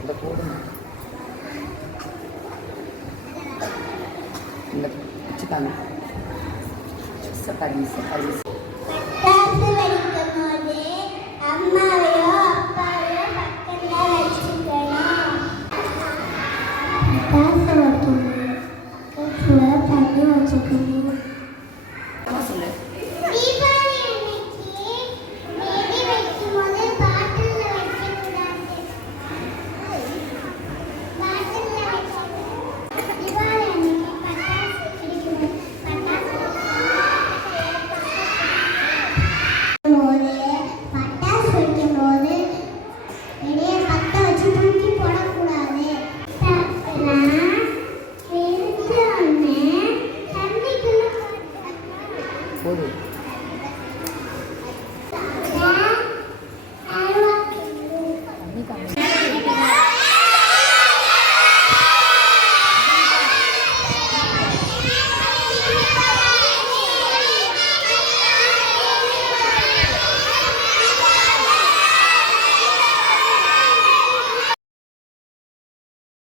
இந்த போடுங்க இந்த வச்சுக்காங்க சப்பாத்தி சப்பாத்தி அம்மாவையோ அப்பாவையோ பக்கத்துல வச்சுக்கணும். தண்ணி வச்சுக்கணும். சொல்லு தீபாவளி அன்னைக்கு வெடி வைக்கும்போது பாட்டில்ல வைக்கக்கூடாது. பாட்டில்ல வைக்கக்கூடாது. தீபாவளி அன்னைக்கு பட்டாசு வெடிக்கணும். பட்டாசு வைக்கும்போது வெளியே பற்ற வச்சு தூக்கி போடக்கூடாது. போடு